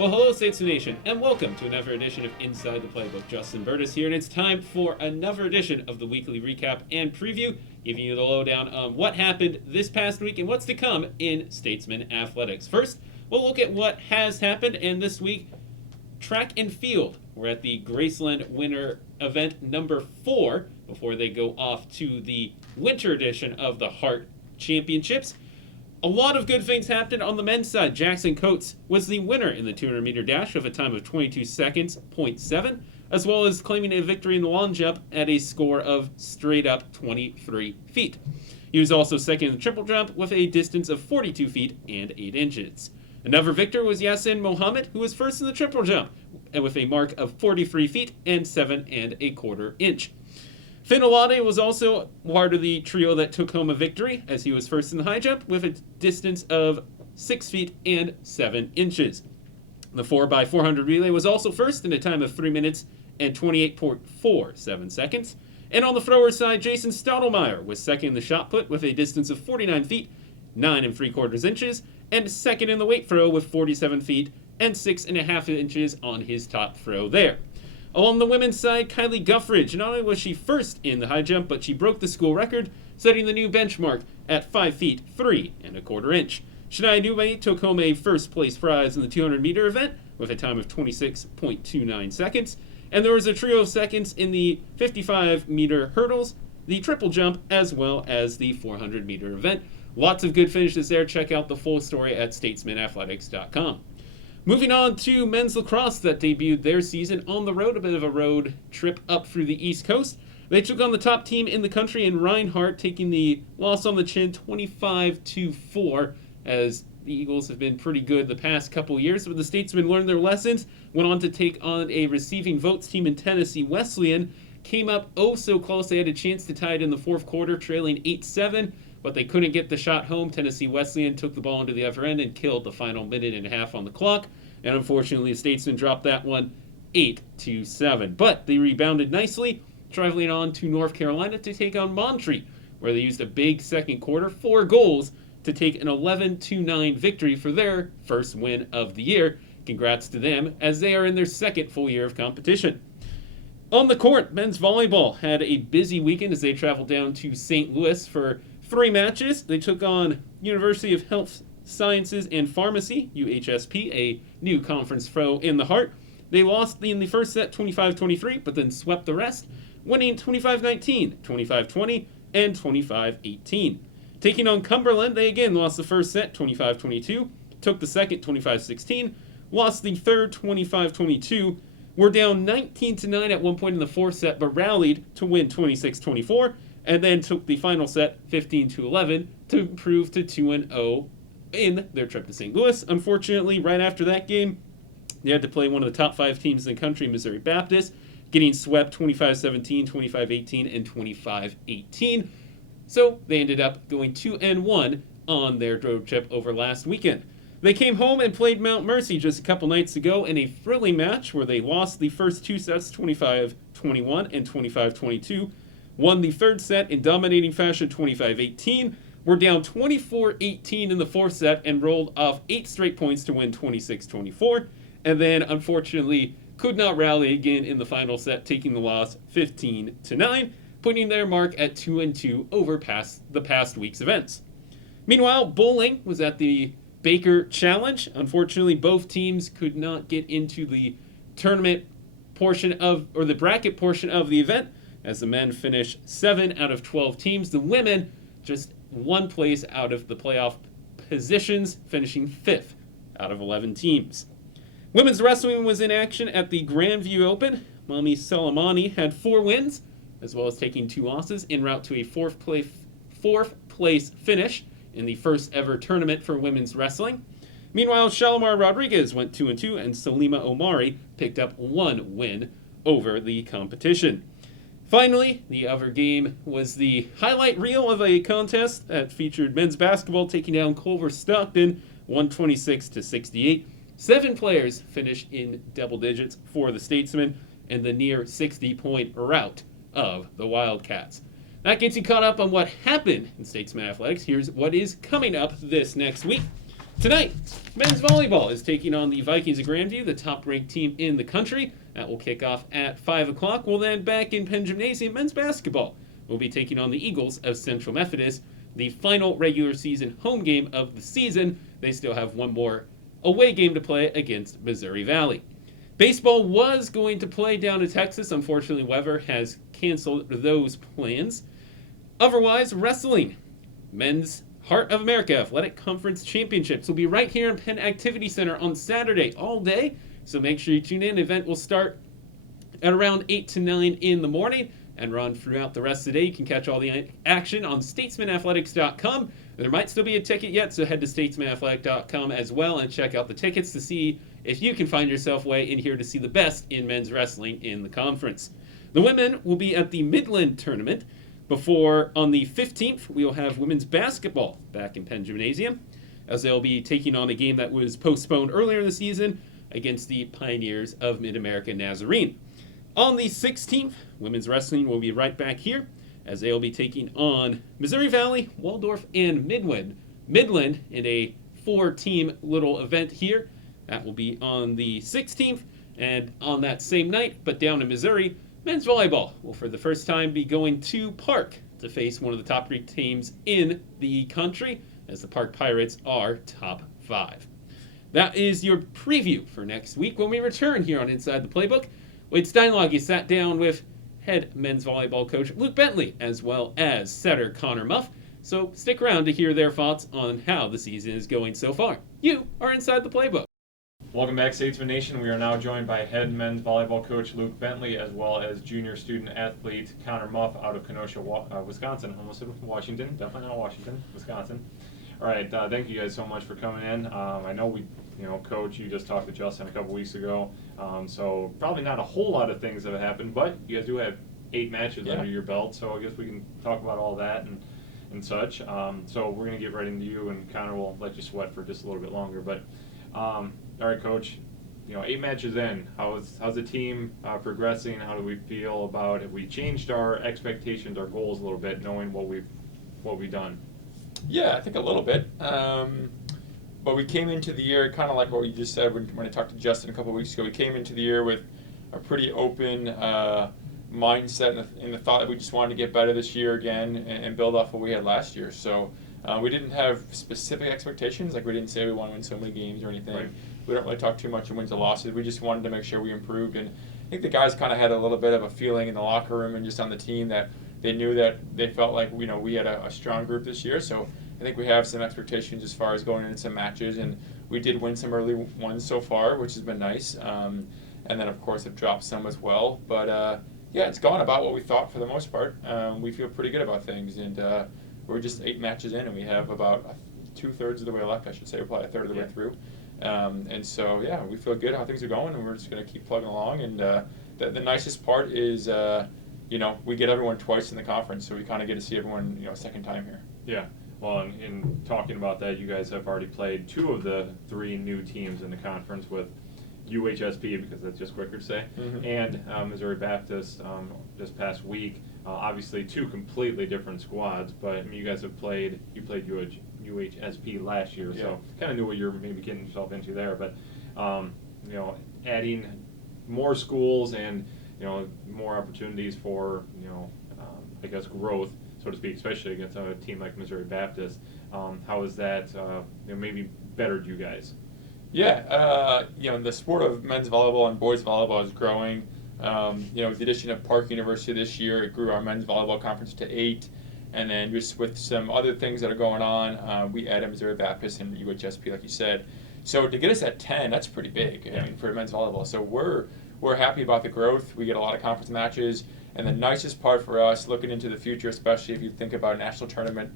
Well, hello, Saints Nation, and welcome to another edition of Inside the Playbook. Justin Burtis here, and it's time for another edition of the weekly recap and preview, giving you the lowdown on what happened this past week and what's to come in Statesman Athletics. First, we'll look at what has happened, and this week, track and field. We're at the Graceland Winter Event number 4 before they go off to the winter edition of the Hart Championships. A lot of good things happened on the men's side. Jackson Coates was the winner in the 200-meter dash with a time of 22 seconds, 0.7, as well as claiming a victory in the long jump at a score of straight-up 23 feet. He was also second in the triple jump with a distance of 42 feet and 8 inches. Another victor was Yasin Mohammed, who was first in the triple jump with a mark of 43 feet and 7.25 inches. Finn Olade was also part of the trio that took home a victory, as he was first in the high jump with a distance of 6 feet and 7 inches. The 4x400 relay was also first in a time of 3 minutes and 28.47 seconds. And on the thrower side, Jason Stottlemyre was second in the shot put with a distance of 49 feet, 9.75 inches, and second in the weight throw with 47 feet and 6.5 inches on his top throw there. Along the women's side, Kylie Guffridge, not only was she first in the high jump, but she broke the school record, setting the new benchmark at 5 feet 3.25 inches. Shania Dubé took home a first place prize in the 200-meter event with a time of 26.29 seconds. And there was a trio of seconds in the 55-meter hurdles, the triple jump, as well as the 400-meter event. Lots of good finishes there. Check out the full story at statesmanathletics.com. Moving on to men's lacrosse that debuted their season on the road, a bit of a road trip up through the East Coast. They took on the top team in the country in Reinhardt, taking the loss on the chin 25-4, as the Eagles have been pretty good the past couple years. But the Statesmen learned their lessons, went on to take on a receiving votes team in Tennessee Wesleyan, came up oh so close. They had a chance to tie it in the fourth quarter, trailing 8-7. But they couldn't get the shot home. Tennessee Wesleyan took the ball into the other end and killed the final minute and a half on the clock. And unfortunately, the Statesmen dropped that one 8-7. But they rebounded nicely, traveling on to North Carolina to take on Montreat, where they used a big second quarter, 4 goals, to take an 11-9 victory for their first win of the year. Congrats to them, as they are in their second full year of competition. On the court, men's volleyball had a busy weekend as they traveled down to St. Louis for 3 matches. They took on University of Health Sciences and Pharmacy, UHSP, a new conference foe in the Hart. They lost in the first set 25-23, but then swept the rest, winning 25-19, 25-20, and 25-18. Taking on Cumberland, they again lost the first set 25-22, took the second 25-16, lost the third 25-22, were down 19-9 at one point in the fourth set, but rallied to win 26-24, and then took the final set 15-11 to improve to 2-0 in their trip to St. Louis. Unfortunately, right after that game, they had to play one of the top 5 teams in the country, Missouri Baptist, getting swept 25-17, 25-18, and 25-18. So they ended up going 2-1 on their road trip over last weekend. They came home and played Mount Mercy just a couple nights ago in a thrilling match where they lost the first 2 sets 25-21 and 25-22, won the third set in dominating fashion 25-18, were down 24-18 in the fourth set and rolled off 8 straight points to win 26-24, and then unfortunately could not rally again in the final set, taking the loss 15-9, putting their mark at 2-2 over the past week's events. Meanwhile, bowling was at the Baker Challenge. Unfortunately, both teams could not get into the tournament portion or the bracket portion of the event, as the men finished 7 out of 12 teams. The women just 1 place out of the playoff positions, finishing 5th out of 11 teams. Women's wrestling was in action at the Grandview Open. Mami Soleimani had 4 wins, as well as taking 2 losses, en route to a fourth place finish in the first ever tournament for women's wrestling. Meanwhile, Shalimar Rodriguez went 2-2, and Salima Omari picked up 1 win over the competition. Finally, the other game was the highlight reel of a contest that featured men's basketball taking down Culver Stockton 126-68. 7 players finished in double digits for the Statesmen in the near 60-point rout of the Wildcats. That gets you caught up on what happened in Statesman Athletics. Here's what is coming up this next week. Tonight, men's volleyball is taking on the Vikings of Grandview, the top-ranked team in the country. That will kick off at 5 o'clock. We'll then back in Penn Gymnasium, men's basketball will be taking on the Eagles of Central Methodist, the final regular season home game of the season. They still have one more away game to play against Missouri Valley. Baseball was going to play down in Texas. Unfortunately, weather has canceled those plans. Otherwise, wrestling. Men's Heart of America Athletic Conference Championships will be right here in Penn Activity Center on Saturday all day. So make sure you tune in. The event will start at around 8 to 9 in the morning and run throughout the rest of the day. You can catch all the action on statesmanathletics.com. There might still be a ticket yet, so head to statesmanathletic.com as well and check out the tickets to see if you can find yourself way in here to see the best in men's wrestling in the conference. The women will be at the Midland Tournament. Before, on the 15th, we will have women's basketball back in Penn Gymnasium, as they'll be taking on a game that was postponed earlier in the season against the Pioneers of Mid-America Nazarene. On the 16th, women's wrestling will be right back here, as they'll be taking on Missouri Valley, Waldorf, and Midland. Midland in a 4-team little event here. That will be on the 16th, and on that same night, but down in Missouri, men's volleyball will for the first time be going to Park to face one of the top-ranked teams in the country, as the Park Pirates are top 5. That is your preview for next week when we return here on Inside the Playbook. Wade Steinlage sat down with head men's volleyball coach Luke Bentley, as well as setter Connor Muff. So stick around to hear their thoughts on how the season is going so far. You are Inside the Playbook. Welcome back, Statesman Nation. We are now joined by head men's volleyball coach Luke Bentley, as well as junior student athlete Connor Muff out of Kenosha, Wisconsin. Almost said Washington, definitely not Washington, Wisconsin. All right, thank you guys so much for coming in. I know Coach, you just talked to Justin a couple weeks ago, so probably not a whole lot of things that have happened, but you guys do have 8 matches under your belt, so I guess we can talk about all that and such. So we're going to get right into you, and Connor will let you sweat for just a little bit longer, but all right, Coach. 8 matches in. How's the team progressing? How do we feel about? Have we changed our expectations, our goals a little bit, knowing what we've done? Yeah, I think a little bit. But we came into the year kind of like what you just said when I talked to Justin a couple of weeks ago. We came into the year with a pretty open mindset in the thought that we just wanted to get better this year again and build off what we had last year. So we didn't have specific expectations. Like we didn't say we want to win so many games or anything. Right. We don't really talk too much on wins and losses. We just wanted to make sure we improved. And I think the guys kind of had a little bit of a feeling in the locker room and just on the team that they knew that they felt like we had a strong group this year. So I think we have some expectations as far as going into some matches, and we did win some early ones so far, which has been nice. And then of course have dropped some as well. But yeah, it's gone about what we thought for the most part. We feel pretty good about things, and we're just 8 matches in, and we have about 2/3 of the way left, I should say. We're probably 1/3 of the way through. And so, yeah, we feel good how things are going, and we're just going to keep plugging along. And the nicest part is, we get everyone twice in the conference, so we kind of get to see everyone, second time here. Yeah. Well, in talking about that, you guys have already played 2 of the 3 new teams in the conference with UHSP, because that's just quicker to say, and Missouri Baptist this past week. Obviously, 2 completely different squads, but you guys have played UHSP last year, so kind of knew what you're maybe getting yourself into there. But adding more schools and more opportunities for I guess growth, so to speak, especially against a team like Missouri Baptist. How has that maybe bettered you guys? Yeah, the sport of men's volleyball and boys volleyball is growing. With the addition of Park University this year, it grew our men's volleyball conference to 8. And then just with some other things that are going on, we added Missouri Baptist and UHSP, like you said. So to get us at 10, that's pretty big. I mean, for men's volleyball. So we're happy about the growth. We get a lot of conference matches. And the nicest part for us, looking into the future, especially if you think about a national tournament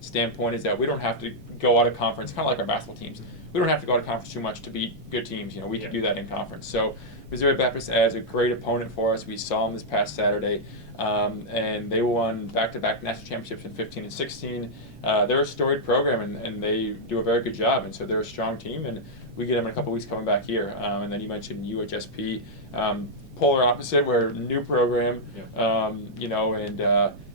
standpoint, is that we don't have to go out of conference, kind of like our basketball teams. We don't have to go out of conference too much to beat good teams. We can do that in conference. So Missouri Baptist as a great opponent for us. We saw them this past Saturday, and they won back-to-back national championships in 15 and 16. They're a storied program, and they do a very good job, and so they're a strong team, and we get them in a couple weeks coming back here. And then you mentioned UHSP, polar opposite. We're a new program, and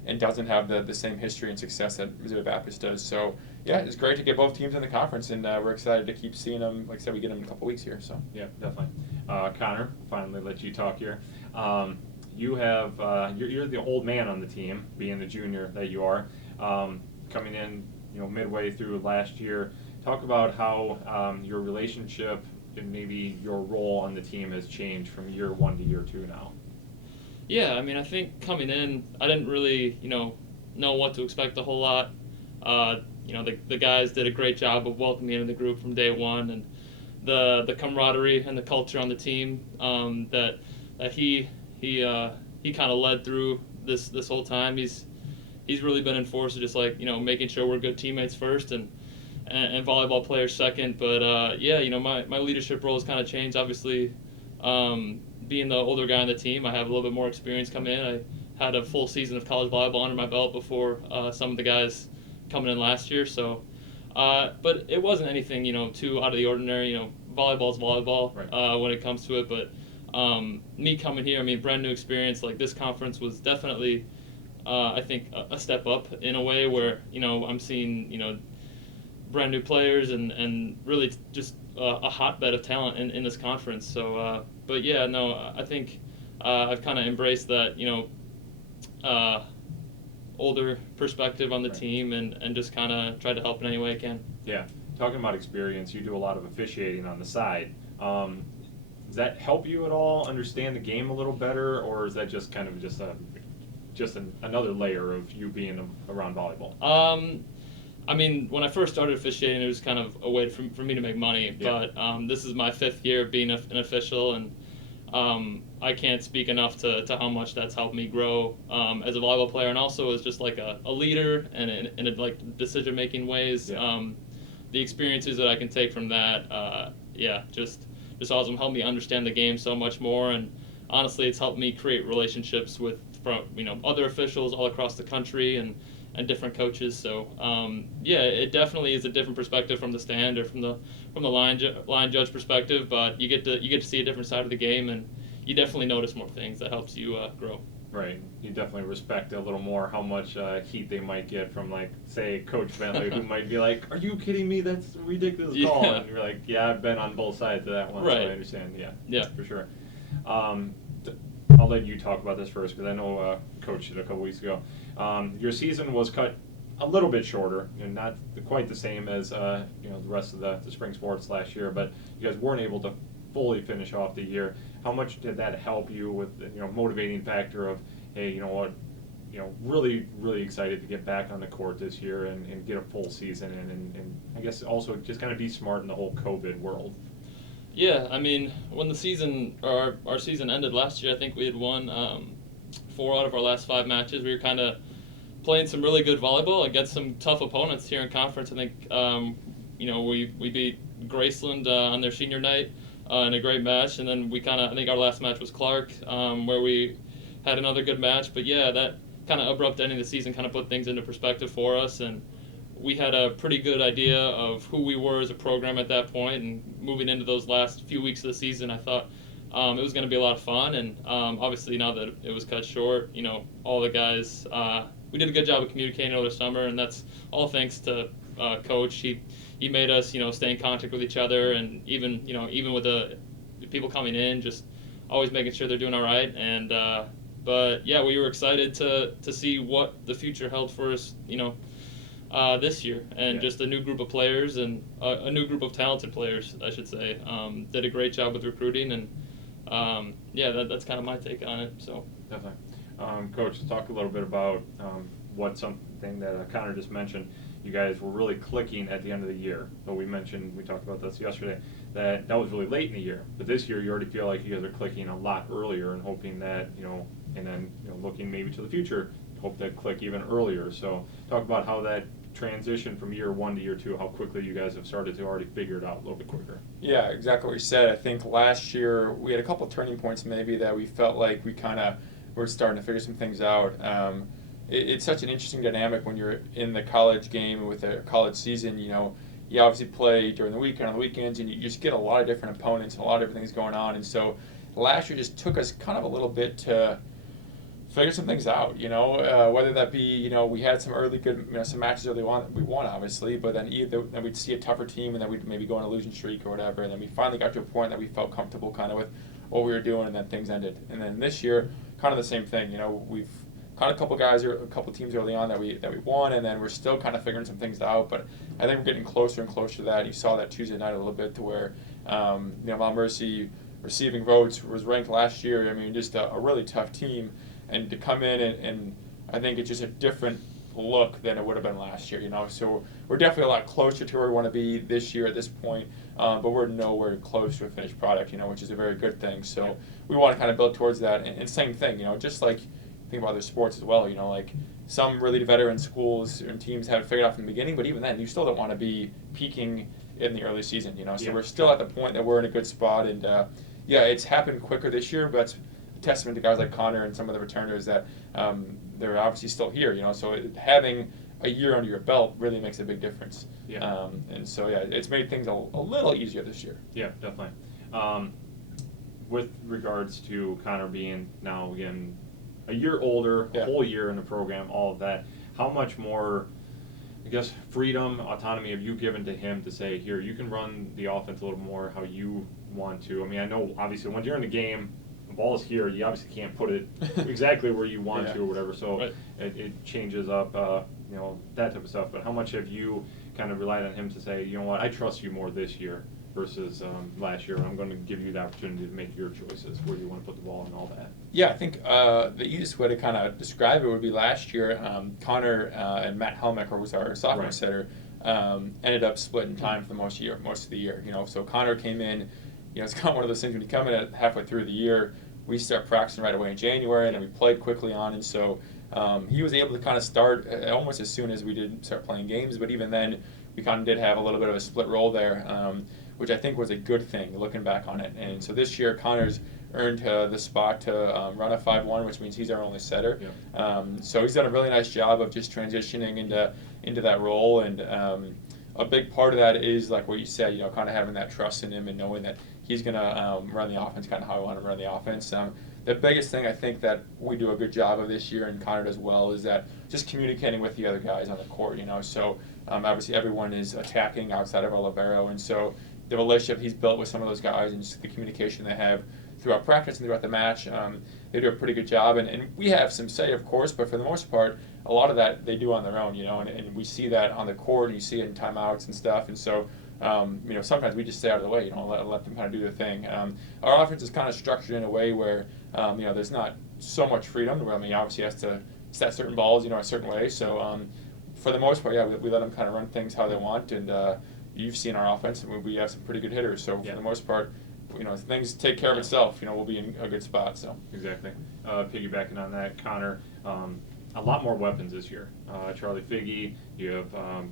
and doesn't have the same history and success that Missouri Baptist does. So yeah, it's great to get both teams in the conference, and we're excited to keep seeing them. Like I said, we get them in a couple weeks here. So Yeah, definitely. Connor, finally let you talk here. You have you're the old man on the team, being the junior that you are, coming in midway through last year. Talk about how your relationship and maybe your role on the team has changed from year 1 to year 2 now. Yeah, I mean, I think coming in, I didn't really, know what to expect a whole lot. The guys did a great job of welcoming me into the group from day one, and the camaraderie and the culture on the team that he kind of led through this whole time. He's really been enforced to just making sure we're good teammates first and volleyball players second. But my leadership role has kind of changed. Obviously, being the older guy on the team, I have a little bit more experience come in. I had a full season of college volleyball under my belt before some of the guys coming in last year. So, but it wasn't anything too out of the ordinary. Volleyball's volleyball right. When it comes to it. But me coming here, I mean, brand new experience. Like this conference was definitely, I think, a step up in a way where I'm seeing brand new players and really just a hotbed of talent in this conference. So, but yeah, no, I think I've kind of embraced that older perspective on the right. team and just kind of tried to help in any way I can. Yeah, talking about experience, you do a lot of officiating on the side. Does that help you at all understand the game a little better, or is that just kind of another layer of you being around volleyball? I mean, when I first started officiating, it was kind of a way for me to make money. Yeah. But this is my 5th year of being an official, and I can't speak enough to how much that's helped me grow as a volleyball player, and also as just like a leader and in like decision-making ways. Yeah. The experiences that I can take from that, just awesome. Helped me understand the game so much more, and honestly, it's helped me create relationships with other officials all across the country and different coaches. So it definitely is a different perspective from the stand or from the line judge perspective. But you get to see a different side of the game, and you definitely notice more things that helps you grow. Right. You definitely respect a little more how much heat they might get from, like, say, Coach Bentley, who might be like, "Are you kidding me? That's a ridiculous call." Yeah. And you're like, "Yeah, I've been on both sides of that one, Right. so I understand." Yeah. For sure. I'll let you talk about this first because I know Coach did a couple weeks ago. Your season was cut a little bit shorter, not quite the same as the rest of the spring sports last year, but you guys weren't able to fully finish off the year. How much did that help you with motivating factor of, hey, you know what, really, really excited to get back on the court this year and get a full season in, and I guess also just kind of be smart in the whole COVID world? Yeah, I mean, when the season, or our season ended last year, I think we had won 4 out of our last 5 matches. We were kind of playing some really good volleyball against some tough opponents here in conference. I think, we beat Graceland on their senior night in a great match, and then I think our last match was Clark, where we had another good match. But yeah, that kind of abrupt ending of the season kind of put things into perspective for us, and we had a pretty good idea of who we were as a program at that point, and moving into those last few weeks of the season, I thought it was going to be a lot of fun. And obviously now that it was cut short, all the guys, we did a good job of communicating over the summer, and that's all thanks to Coach. He made us, stay in contact with each other, and even with the people coming in, just always making sure they're doing all right. And but yeah, we were excited to see what the future held for us, this year, and just a new group of players and a new group of talented players, I should say. Did a great job with recruiting, and that's kind of my take on it. So Definitely. Coach, talk a little bit about something that Connor just mentioned. You guys were really clicking at the end of the year. But we talked about this yesterday, that was really late in the year. But this year, you already feel like you guys are clicking a lot earlier, and hoping that, and then looking maybe to the future, hope that click even earlier. So talk about how that transition from year 1 to year 2, how quickly you guys have started to already figure it out a little bit quicker. Yeah, exactly what you said. I think last year we had a couple of turning points maybe that we felt like we kind of were starting to figure some things out. It's such an interesting dynamic when you're in the college game with a college season. You obviously play during the week and on the weekends, and you just get a lot of different opponents and a lot of different things going on. And so last year just took us kind of a little bit to figure some things out, whether that be, we had some early good, some matches early on that we won, obviously, but then then we'd see a tougher team, and then we'd maybe go on a losing streak or whatever, and then we finally got to a point that we felt comfortable kind of with what we were doing, and then things ended. And then this year, kind of the same thing, we've caught a couple teams early on that we won, and then we're still kind of figuring some things out, but I think we're getting closer and closer to that. You saw that Tuesday night a little bit to where, Mount Mercy receiving votes was ranked last year. I mean, just a really tough team. And to come in and I think it's just a different look than it would have been last year, So we're definitely a lot closer to where we want to be this year at this point, but we're nowhere close to a finished product, which is a very good thing. So we want to kind of build towards that. And same thing, just like think about other sports as well, like some really veteran schools and teams have it figured out from the beginning, but even then, you still don't want to be peaking in the early season, So we're still at the point that we're in a good spot, and it's happened quicker this year, but that's testament to guys like Connor and some of the returners that they're obviously still here, So having a year under your belt really makes a big difference. Yeah. And so it's made things a little easier this year. Yeah, definitely. With regards to Connor being now again a year older, a whole year in the program, all of that, how much more, I guess, freedom, autonomy have you given to him to say, here, you can run the offense a little more how you want to? I mean, I know obviously when you're in the game, the ball is here, you obviously can't put it exactly where you want to or whatever, so right. it changes up, that type of stuff. But how much have you kind of relied on him to say, you know what, I trust you more this year versus last year, and I'm going to give you the opportunity to make your choices where you want to put the ball and all that? Yeah, I think the easiest way to kind of describe it would be last year, Connor and Matt Helmick, who was our sophomore setter, ended up splitting time for most of the year. So Connor came in. It's kind of one of those things when you come in at halfway through the year, we start practicing right away in January, and then we played quickly on, and so he was able to kind of start almost as soon as we did start playing games. But even then, we kind of did have a little bit of a split role there, which I think was a good thing looking back on it. And so this year, Connor's earned the spot to run a 5-1, which means he's our only setter. Yeah. So he's done a really nice job of just transitioning into that role, and a big part of that is like what you said, kind of having that trust in him and knowing that he's going to run the offense kind of how I want to run the offense. The biggest thing I think that we do a good job of this year, and Connor does well, is that just communicating with the other guys on the court, So obviously everyone is attacking outside of our libero, and so the relationship he's built with some of those guys and just the communication they have throughout practice and throughout the match, they do a pretty good job. And we have some say, of course, but for the most part, a lot of that they do on their own, and we see that on the court, and you see it in timeouts and stuff. And so, sometimes we just stay out of the way, let them kind of do their thing. Our offense is kind of structured in a way where, there's not so much freedom. I mean, obviously, he has to set certain balls, a certain way. So, for the most part, we let them kind of run things how they want. And you've seen our offense, and we have some pretty good hitters. So, for the most part, things take care of itself. We'll be in a good spot. So exactly. Piggybacking on that, Connor, a lot more weapons this year. Charlie Figge, you have. I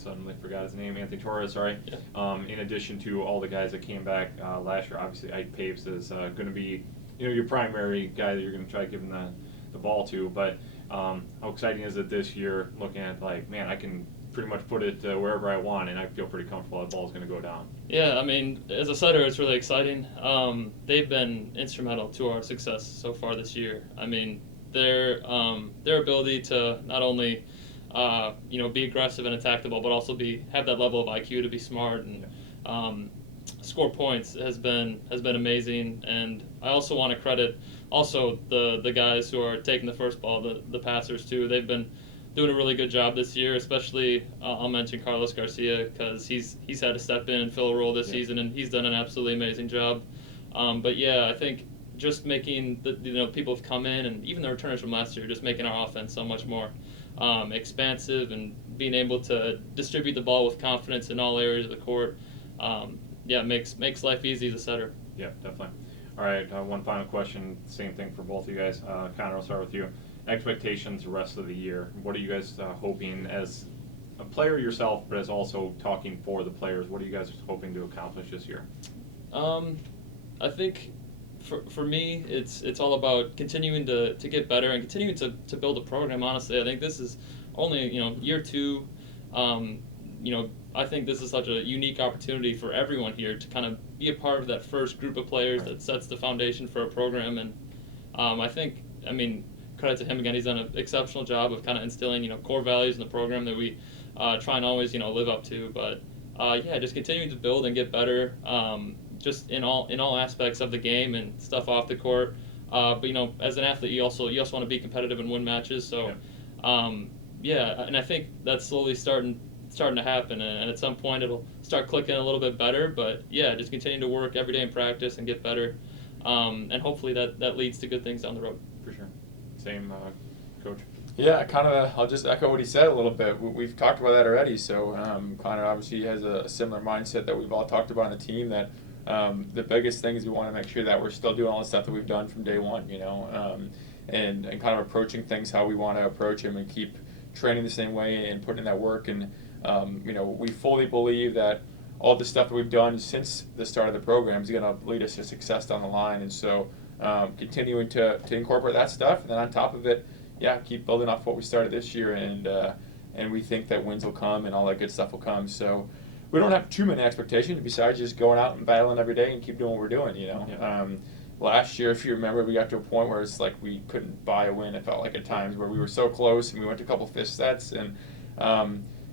suddenly forgot his name. Anthony Torres. Sorry. Yeah. In addition to all the guys that came back last year, obviously Ike Paves is going to be, your primary guy that you're going to try giving the ball to. But how exciting is it this year? Looking at man, I can pretty much put it wherever I want, and I feel pretty comfortable that ball's going to go down. Yeah, I mean, as a setter, it's really exciting. They've been instrumental to our success so far this year. I mean, their ability to not only be aggressive and attack the ball, but also have that level of IQ to be smart and score points has been amazing. And I also want to credit also the guys who are taking the first ball, the passers too. They've been doing a really good job this year, especially I'll mention Carlos Garcia, because he's had to step in and fill a role this season, and he's done an absolutely amazing job. But I think just making people have come in, and even the returners from last year, just making our offense so much more expansive and being able to distribute the ball with confidence in all areas of the court. Makes life easy as a setter. Yeah, definitely. All right, one final question. Same thing for both of you guys. Connor, I'll start with you. Expectations the rest of the year. What are you guys hoping as a player yourself, but as also talking for the players? What are you guys hoping to accomplish this year? I think for me, it's all about continuing to get better and continuing to build a program. Honestly, I think this is only year two. I think this is such a unique opportunity for everyone here to kind of be a part of that first group of players that sets the foundation for a program. And I think I mean, credit to him again. He's done an exceptional job of kind of instilling, core values in the program that we try and always, live up to. But yeah, just continuing to build and get better, just in all aspects of the game and stuff off the court. But as an athlete, you also want to be competitive and win matches. So, yeah, and I think that's slowly starting to happen. And at some point, it'll start clicking a little bit better. But yeah, just continuing to work every day in practice and get better, and hopefully that leads to good things down the road. For sure. Same, Coach. Yeah, I'll just echo what he said a little bit. We've talked about that already. So Connor obviously has a similar mindset that we've all talked about on the team, that the biggest thing is we want to make sure that we're still doing all the stuff that we've done from day one, and kind of approaching things how we want to approach them, and keep training the same way and putting in that work. And, we fully believe that all the stuff that we've done since the start of the program is going to lead us to success down the line. And so continuing to incorporate that stuff, and then on top of it, keep building off what we started this year, and we think that wins will come and all that good stuff will come. So we don't have too many expectations besides just going out and battling every day and keep doing what we're doing. Last year, if you remember, we got to a point where it's like we couldn't buy a win. It felt like at times where we were so close, and we went to a couple fifth sets, and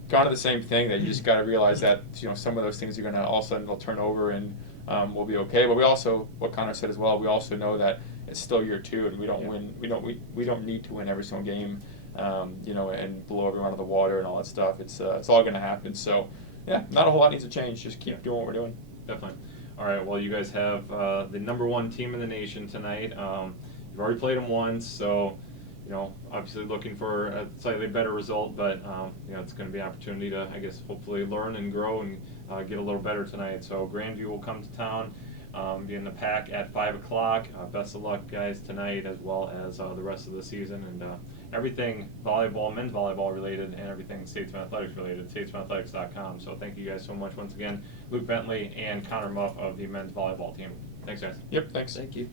kind of the same thing, that you just got to realize that some of those things are going to all of a sudden they'll turn over, and we'll be okay. But we also, what Connor said as well, we also know that it's still year two, and we don't win. We don't need to win every single game, and blow everyone out of the water and all that stuff. It's all going to happen. So not a whole lot needs to change. Just keep doing what we're doing. Definitely. All right. Well, you guys have the #1 team in the nation tonight. You've already played them once, so obviously looking for a slightly better result, but it's going to be an opportunity to, I guess, hopefully learn and grow and get a little better tonight. So Grandview will come to town, be in the pack at 5 o'clock. Best of luck, guys, tonight, as well as the rest of the season, and everything volleyball, men's volleyball related, and everything Statesman Athletics related, statesmanathletics.com. So thank you guys so much once again, Luke Bentley and Connor Muff of the men's volleyball team. Thanks, guys. Yep, thanks. Thank you.